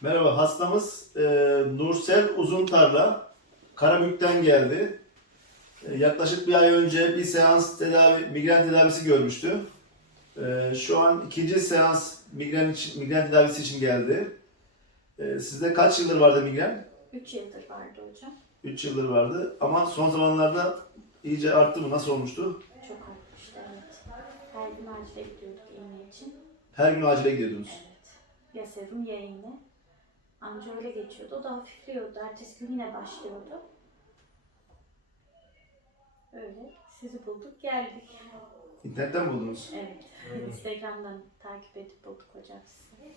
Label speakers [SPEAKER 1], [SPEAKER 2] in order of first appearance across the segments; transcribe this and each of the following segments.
[SPEAKER 1] Merhaba, hastamız Nursel Uzuntarla, Karabük'ten geldi. Yaklaşık bir ay önce bir seans migren tedavisi görmüştü. Şu an ikinci seans migren tedavisi için geldi. Sizde kaç yıldır vardı migren?
[SPEAKER 2] 3 yıldır vardı hocam.
[SPEAKER 1] 3 yıldır vardı ama son zamanlarda iyice arttı mı? Nasıl olmuştu?
[SPEAKER 2] Çok artmıştı, evet. Her gün acile gidiyorduk iğne için.
[SPEAKER 1] Her gün acile gidiyordunuz.
[SPEAKER 2] Evet. Ya serum ya iğne. Anca öyle geçiyordu. O da hafifliyordu. Ertesi gün yine başlıyordu. Öyle. Sizi bulduk, geldik.
[SPEAKER 1] İnternetten mi buldunuz?
[SPEAKER 2] Evet. Instagram'dan takip edip bulduk hocam sizi.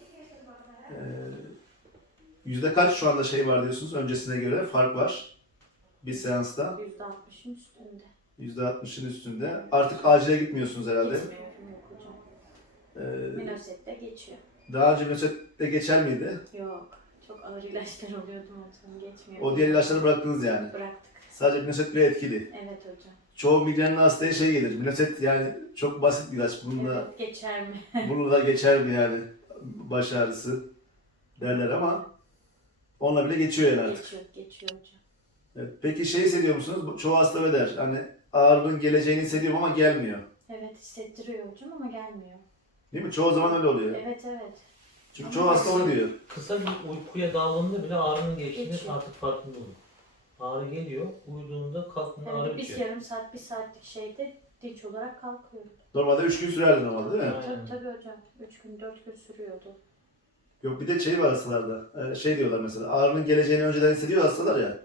[SPEAKER 1] Yüzde kaç şu anda şey var diyorsunuz? Öncesine göre fark var. Bir seansta.
[SPEAKER 2] %60'ın üstünde.
[SPEAKER 1] %60'ın üstünde. Artık acile gitmiyorsunuz herhalde.
[SPEAKER 2] Gitmiyorum yok hocam.
[SPEAKER 1] Ee,
[SPEAKER 2] Minosette geçiyor.
[SPEAKER 1] Daha önce nöbette geçer miydi?
[SPEAKER 2] Yok. Çok ağır ilaçlar oluyordu hocam. Geçmiyor.
[SPEAKER 1] O diğer ilaçları bıraktınız yani.
[SPEAKER 2] Bıraktık.
[SPEAKER 1] Sadece minoset bile etkili.
[SPEAKER 2] Evet hocam.
[SPEAKER 1] Çoğu migrenli hastaya şey gelir. Minoset yani çok basit bir ilaç.
[SPEAKER 2] Evet, geçer mi?
[SPEAKER 1] Bunu da geçer mi yani? Baş ağrısı derler ama onunla bile geçiyor yani artık.
[SPEAKER 2] Geçiyor hocam.
[SPEAKER 1] Evet. Peki şey hissediyor musunuz? Çoğu hasta öyle der. Hani ağrının geleceğini hissediyorum ama gelmiyor.
[SPEAKER 2] Evet, hissettiriyor hocam ama gelmiyor.
[SPEAKER 1] Değil mi? Çoğu zaman öyle oluyor.
[SPEAKER 2] Evet.
[SPEAKER 1] Çünkü
[SPEAKER 2] Ama
[SPEAKER 1] çoğu hasta onu diyor.
[SPEAKER 3] Kısa bir uykuya daldığında bile ağrının geçtiğini
[SPEAKER 2] Geçiyor.
[SPEAKER 3] artık farkında olur. Ağrı geliyor, uyuduğunda kalktığında ağrı
[SPEAKER 2] Evet, biz
[SPEAKER 3] bitiyor.
[SPEAKER 2] yarım saat, bir saatlik şeyde dinç olarak kalkıyoruz.
[SPEAKER 1] Normalde 3 gün sürerdi normalde değil mi?
[SPEAKER 3] Aynen.
[SPEAKER 2] Tabii hocam. 3 gün, 4 gün sürüyordu.
[SPEAKER 1] Yok bir de şey var hastalarda. Şey diyorlar mesela ağrının geleceğini önceden hissediyor hastalar ya.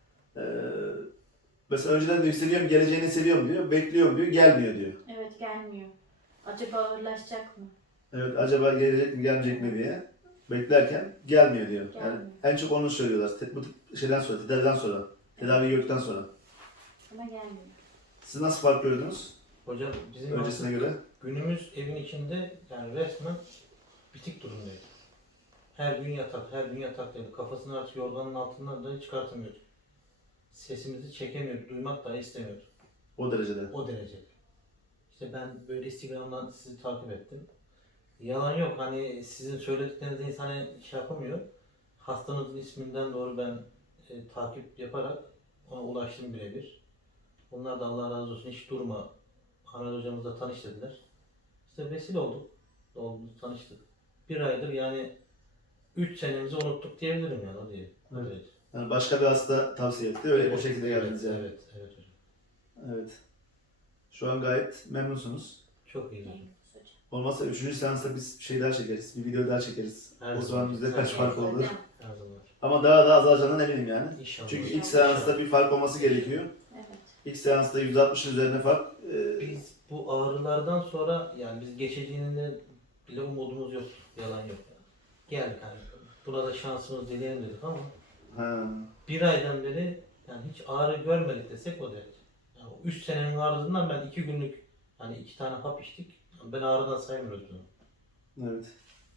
[SPEAKER 1] Mesela önceden de hissediyorum geleceğini hissediyorum diyor. Bekliyorum diyor. Gelmiyor diyor.
[SPEAKER 2] Evet, gelmiyor. Acaba ağırlaşacak mı?
[SPEAKER 1] Evet acaba gelecek mi gelmeyecek mi diye beklerken gelmiyor diyor. Yani
[SPEAKER 2] Gelmiyor.
[SPEAKER 1] en çok onu söylüyorlar. Bu tip şeyden sonra, tedaviden sonra. Tedavi gördükten sonra.
[SPEAKER 2] Ama gelmiyor.
[SPEAKER 1] Siz nasıl fark gördünüz
[SPEAKER 3] Hocam bizim
[SPEAKER 1] öncesine göre?
[SPEAKER 3] günümüz evin içinde yani resmen bitik durumdaydı. Her gün yatak, her gün yataktaydı. Kafasını artık yorganın altından da çıkartamıyordu. Sesimizi çekemiyordu, duymak dahi istemiyordu.
[SPEAKER 1] O derecede.
[SPEAKER 3] O derecede. İşte ben böyle Instagram'dan sizi takip ettim. Yalan yok hani sizin söylediklerinizi insan hani şey yapamıyor. Hastanızın isminden doğru ben takip yaparak ona ulaştım birebir. Onlar da Allah razı olsun hiç durma. Ahmet hocamızla tanış dediler. İşte vesile olduk. Tanıştık. Bir aydır yani 3 senemizi unuttuk diyebilirim yani o diye.
[SPEAKER 1] Evet. Yani başka bir hasta tavsiye etti. Öyle o şekilde geldiniz yani.
[SPEAKER 3] Evet hocam.
[SPEAKER 1] Evet. Şu an gayet memnunsunuz.
[SPEAKER 3] Çok iyi.
[SPEAKER 2] Memnunuz hocam.
[SPEAKER 1] Olmazsa 3. seansta biz bir şey daha çekeriz. Bir video daha çekeriz.
[SPEAKER 3] Her
[SPEAKER 1] O zaman bizde kaç
[SPEAKER 3] her
[SPEAKER 1] fark
[SPEAKER 3] zaman.
[SPEAKER 1] oldu.
[SPEAKER 2] Hocam.
[SPEAKER 3] Her zaman.
[SPEAKER 1] Ama daha da azalacağından eminim yani.
[SPEAKER 3] İnşallah.
[SPEAKER 1] Çünkü
[SPEAKER 3] hocam.
[SPEAKER 1] ilk seansta bir fark olması gerekiyor.
[SPEAKER 2] Evet.
[SPEAKER 1] İlk seansta %60'ın üzerine fark.
[SPEAKER 3] Biz bu ağrılardan sonra yani biz geçeceğinde bile umudumuz yoktu. Yalan yok. Geldik hani. Burada şansımız dileyelim dedik ama
[SPEAKER 1] Ha,
[SPEAKER 3] bir aydan beri yani hiç ağrı görmedik desek o derece. Yani 3 senenin ardından ben 2 günlük hani 2 tane hap içtik. Ben ağrıdan saymıyoruz bunu.
[SPEAKER 1] evet.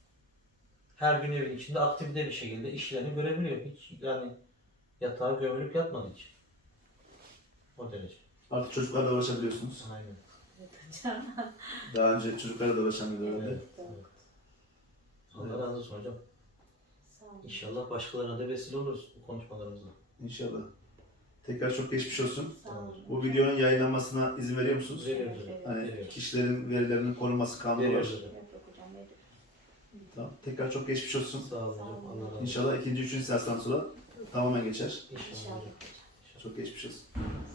[SPEAKER 3] Her gün evin içinde aktifte bir şekilde işlerini görebiliyor. Hiç yani yatağa gömülüp yatmadı hiç. O derece.
[SPEAKER 1] Artık çocuklarla uğraşabiliyorsunuz.
[SPEAKER 3] Aynen.
[SPEAKER 2] Evet hocam.
[SPEAKER 1] Daha önce çocuklarla da uğraşamıyorduk herhalde.
[SPEAKER 3] Evet. Allah razı olsun hocam.
[SPEAKER 2] Sağ olun.
[SPEAKER 3] İnşallah başkalarına da vesile oluruz bu konuşmalarımızla.
[SPEAKER 1] İnşallah. Tekrar çok geçmiş olsun.
[SPEAKER 2] Sağ olun.
[SPEAKER 1] Bu videonun yayınlanmasına izin veriyor musunuz?
[SPEAKER 3] Veriyoruz
[SPEAKER 2] Evet,
[SPEAKER 3] hocam.
[SPEAKER 1] Hani
[SPEAKER 3] Veriyoruz.
[SPEAKER 1] kişilerin verilerinin korunması kanunu var.
[SPEAKER 3] Veriyoruz hocam.
[SPEAKER 2] Yok hocam, veriyoruz.
[SPEAKER 1] Tamam. Tekrar çok geçmiş olsun.
[SPEAKER 3] Sağ olun hocam. Allah razı olsun.
[SPEAKER 1] İnşallah ikinci, üçüncü seanstan sonra tamamen geçer.
[SPEAKER 3] İnşallah
[SPEAKER 2] İnşallah
[SPEAKER 3] hocam.
[SPEAKER 2] hocam.
[SPEAKER 1] Çok geçmiş olsun.